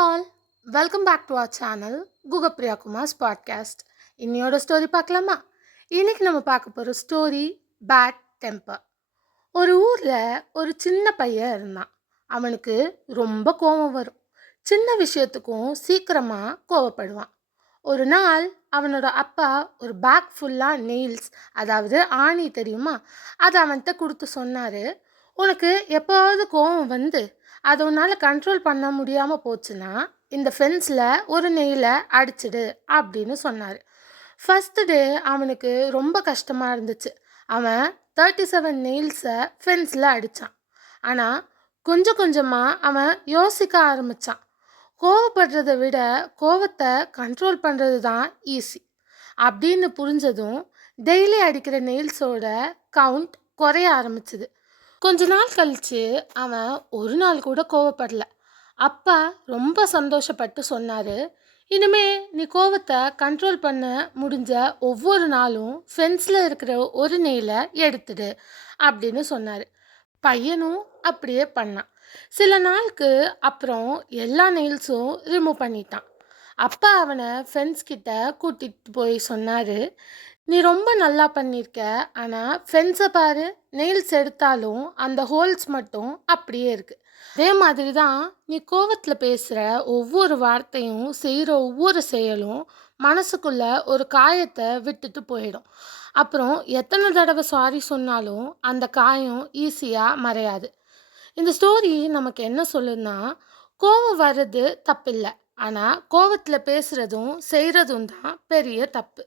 all, welcome back to our channel Guga Priya Kumar's podcast. இன்னையோட story பார்க்கலாமா? இன்னைக்கு நம்ம பார்க்க போகிற ஸ்டோரி பேட் டெம்பர். ஒரு ஊரில் ஒரு சின்ன பையன் இருந்தான். அவனுக்கு ரொம்ப கோபம் வரும். சின்ன விஷயத்துக்கும் சீக்கிரமாக கோவப்படுவான். ஒரு நாள் அவனோட அப்பா ஒரு பேக் ஃபுல்லாக நெயில்ஸ், அதாவது ஆணி தெரியுமா, அதை அவன்கிட்ட கொடுத்து சொன்னார். உனக்கு எப்போவாவது கோவம் வந்து அதை உன்னால் கண்ட்ரோல் பண்ண முடியாமல் போச்சுன்னா இந்த ஃபென்ஸில் ஒரு நெயிலை அடிச்சிடு அப்படின்னு சொன்னார். ஃபஸ்ட்டு டே அவனுக்கு ரொம்ப கஷ்டமாக இருந்துச்சு. அவன் 37 நெயில்ஸை ஃபென்ஸில் அடித்தான். ஆனால் கொஞ்சம் கொஞ்சமாக அவன் யோசிக்க ஆரம்பித்தான். கோவப்படுறதை விட கோவத்தை கண்ட்ரோல் பண்ணுறது தான் ஈஸி அப்படின்னு புரிஞ்சதும் டெய்லி அடிக்கிற நெயில்ஸோட கவுண்ட் குறைய ஆரம்பிச்சுது. கொஞ்ச நாள் கழிச்சு அவன் ஒரு நாள் கூட கோவப்படல. அப்பா ரொம்ப சந்தோஷப்பட்டு சொன்னார், இனிமே நீ கோவத்தை கண்ட்ரோல் பண்ண முடிஞ்ச ஒவ்வொரு நாளும் ஃபென்ஸில் இருக்கிற ஒரு நெயிலை எடுத்துடு அப்படின்னு சொன்னார். பையனும் அப்படியே பண்ணான். சில நாளுக்கு அப்புறம் எல்லா நெயில்ஸும் ரிமூவ் பண்ணிட்டான். அப்பா அவனை ஃபென்ஸ் கிட்ட கூட்டிகிட்டு போய் சொன்னார், நீ ரொம்ப நல்லா பண்ணியிருக்க, ஆனால் ஃபென்ஸை பாரு, நெயில்ஸ் எடுத்தாலும் அந்த ஹோல்ஸ் மட்டும் அப்படியே இருக்குது. அதே மாதிரி தான் நீ கோவத்தில் பேசுகிற ஒவ்வொரு வார்த்தையும் செய்கிற ஒவ்வொரு செயலும் மனசுக்குள்ள ஒரு காயத்தை விட்டுட்டு போயிடும். அப்புறம் எத்தனை தடவை சாரி சொன்னாலும் அந்த காயம் ஈஸியாக மறையாது. இந்த ஸ்டோரி நமக்கு என்ன சொல்லுன்னா, கோவம் வர்றது தப்பில்லை, ஆனால் கோவத்தில் பேசுகிறதும் செய்கிறதும் தான் பெரிய தப்பு.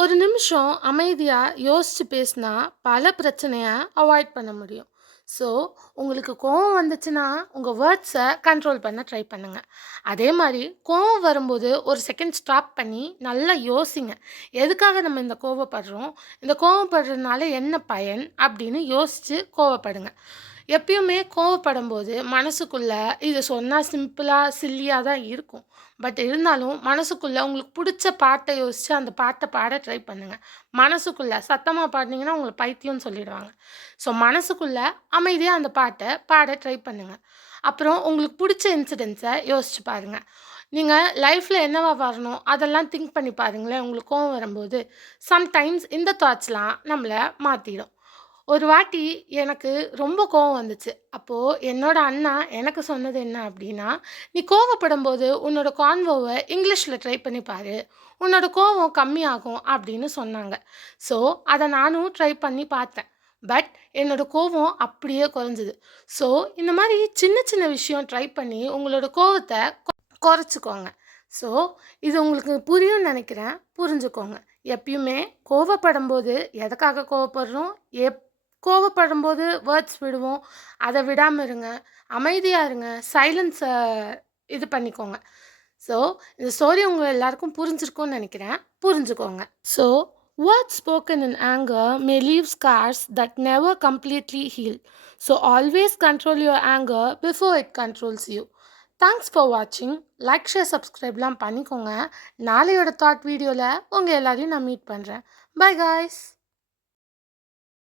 ஒரு நிமிஷம் அமைதியாக யோசித்து பேசினா பல பிரச்சனையை அவாய்ட் பண்ண முடியும். ஸோ உங்களுக்கு கோவம் வந்துச்சுன்னா உங்கள் வேர்ட்ஸை கண்ட்ரோல் பண்ண ட்ரை பண்ணுங்கள். அதே மாதிரி கோவம் வரும்போது ஒரு செகண்ட் ஸ்டாப் பண்ணி நல்லா யோசிங்க. எதுக்காக நம்ம இந்த கோவப்படுறோம், இந்த கோவப்படுறதுனால என்ன பயன் அப்படின்னு யோசித்து கோவப்படுங்க. எப்பயுமே கோவப்படும் போது மனசுக்குள்ளே இது சொன்னால் சிம்பிளாக சில்லியாக தான் இருக்கும். பட் இருந்தாலும் மனசுக்குள்ளே உங்களுக்கு பிடிச்ச பாட்டை யோசித்து அந்த பாட்டை பாட ட்ரை பண்ணுங்கள். மனசுக்குள்ளே சத்தமாக பாடினீங்கன்னா உங்களை பைத்தியம்னு சொல்லிடுவாங்க. ஸோ மனசுக்குள்ளே அமைதியாக அந்த பாட்டை பாட ட்ரை பண்ணுங்கள். அப்புறம் உங்களுக்கு பிடிச்ச இன்சிடென்ட்ஸை யோசிச்சு பாருங்கள். நீங்கள் லைஃப்பில் என்னவா வரணும் அதெல்லாம் திங்க் பண்ணி பாருங்களேன். உங்களுக்கு கோவம் வரும்போது சம்டைம்ஸ் இந்த தாட்ஸ்லாம் நம்மளை மாற்றிடும். ஒரு வாட்டி எனக்கு ரொம்ப கோவம் வந்துச்சு. அப்போது என்னோட அண்ணா எனக்கு சொன்னது என்ன அப்படின்னா, நீ கோவப்படும் போது உன்னோட கான்வோவை இங்கிலீஷில் ட்ரை பண்ணி பாரு, உன்னோட கோவம் கம்மியாகும் அப்படின்னு சொன்னாங்க. ஸோ அதை நானும் ட்ரை பண்ணி பார்த்தேன். பட் என்னோட கோவம் அப்படியே குறைஞ்சிது. ஸோ இந்த மாதிரி சின்ன சின்ன விஷயம் ட்ரை பண்ணி உங்களோட கோவத்தை குறைச்சிக்கோங்க. ஸோ இது உங்களுக்கு புரியும்னு நினைக்கிறேன். புரிஞ்சுக்கோங்க. எப்பயுமே கோவப்படும் போது எதுக்காக கோவப்படுறோம், கோவப்படும்போது வேர்ட்ஸ் விடுவோம், அதை விடாமல் இருங்க. அமைதியாக இருங்க. சைலன்ஸை இது பண்ணிக்கோங்க. ஸோ இந்த ஸ்டோரி உங்கள் எல்லாருக்கும் புரிஞ்சிருக்கும்னு நினைக்கிறேன். புரிஞ்சுக்கோங்க. So words spoken in anger may leave scars that never completely heal. So always control your anger before it controls you. Thanks for வாட்சிங். லைக், ஷேர், சப்ஸ்கிரைப்லாம் பண்ணிக்கோங்க. நாளையோட தாட் வீடியோவில் உங்கள் எல்லாரையும் நான் மீட் பண்ணுறேன். By guys.